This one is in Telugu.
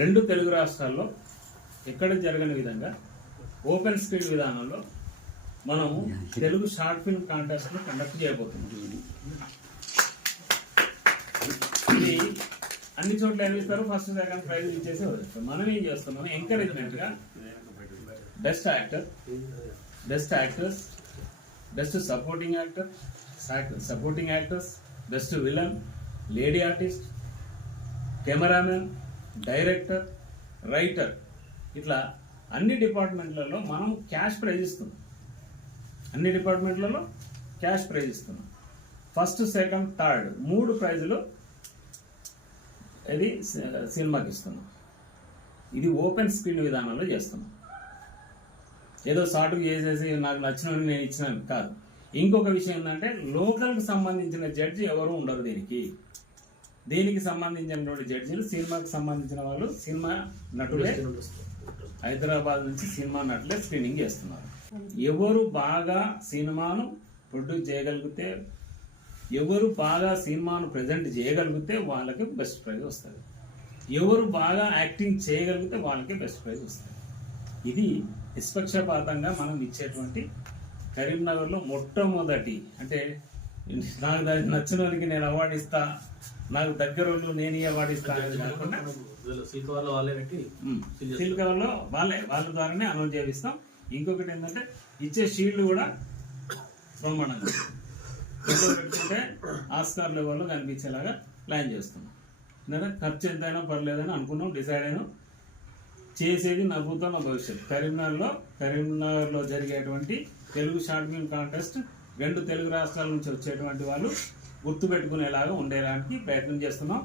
రెండు తెలుగు రాష్ట్రాల్లో ఎక్కడ జరగని విధంగా ఓపెన్ స్క్రీన్ విధానంలో మనము తెలుగు షార్ట్ ఫిల్మ్ కాంటెస్ట్ను కండక్ట్ చేయబోతున్నాం. ఇది అన్ని చోట్ల ఏం ఇస్తారు, ఫస్ట్ సెకండ్ ప్రైజ్ ఇచ్చేసి వదిలేస్తారు. మనం ఏం చేస్తున్నాం, ఎంకరేజ్మెంట్గా best actor, best actors, best supporting actor, supporting actors, best villain, lady artist, cameraman, director, writer, ఇట్లా అన్ని డిపార్ట్మెంట్లలో మనం క్యాష్ ప్రైజ్ ఇస్తున్నాం. అన్ని డిపార్ట్మెంట్లలో క్యాష్ ప్రైజ్ ఇస్తున్నాం. ఫస్ట్ సెకండ్ థర్డ్ 3 ప్రైజులు ఇది సినిమాకి ఇస్తున్నాం. ఇది ఓపెన్ స్క్రీన్ విధానంలో చేస్తున్నాం. ఏదో షార్ట్కి చేసేసి నాకు నచ్చినవి నేను ఇచ్చినాను కాదు. ఇంకొక విషయం ఏంటంటే లోకల్కి సంబంధించిన జడ్జి ఎవరు ఉండరు. దీనికి సంబంధించినటువంటి జడ్జిలు సినిమాకి సంబంధించిన వాళ్ళు, సినిమా నటులే, హైదరాబాద్ నుంచి సినిమా నటులే స్క్రీనింగ్ చేస్తున్నారు. ఎవరు బాగా సినిమాను ప్రొడ్యూస్ చేయగలిగితే, ఎవరు బాగా సినిమాను ప్రజెంట్ చేయగలిగితే వాళ్ళకి బెస్ట్ ప్రైజ్ వస్తుంది. ఎవరు బాగా యాక్టింగ్ చేయగలిగితే వాళ్ళకి బెస్ట్ ప్రైజ్ వస్తుంది. ఇది నిష్పక్షపాతంగా మనం ఇచ్చేటువంటి కరీంనగర్లో మొట్టమొదటి, అంటే నాకు నచ్చిన వాళ్ళకి నేను అవార్డు ఇస్తా, నాకు దగ్గర వాళ్ళు నేను అవార్డు ఇస్తా అనేది కాకుండా సిల్క్ కవర్లో వాళ్ళ ద్వారానే అనౌన్స్ చేపిస్తాం. ఇంకొకటి ఏంటంటే ఇచ్చే షీల్డ్ కూడా బ్రహ్మాండంగా పెట్టుకుంటే ఆస్కార్ లెవెల్లో కనిపించేలాగా ప్లాన్ చేస్తున్నాం. లేదా ఖర్చు ఎంతైనా పర్లేదని అనుకున్నాం, డిసైడ్ అయినాం. చేసేది నవ్వుతో నా భవిష్యత్. కరీంనగర్లో జరిగేటువంటి Telugu short film contest 2 Telugu రాష్ట్రాల నుంచి వచ్చేటువంటి వాళ్ళు గుర్తుపెట్టుకునేలాగా ఉండేలాంటి ప్రయత్నం చేస్తున్నాం.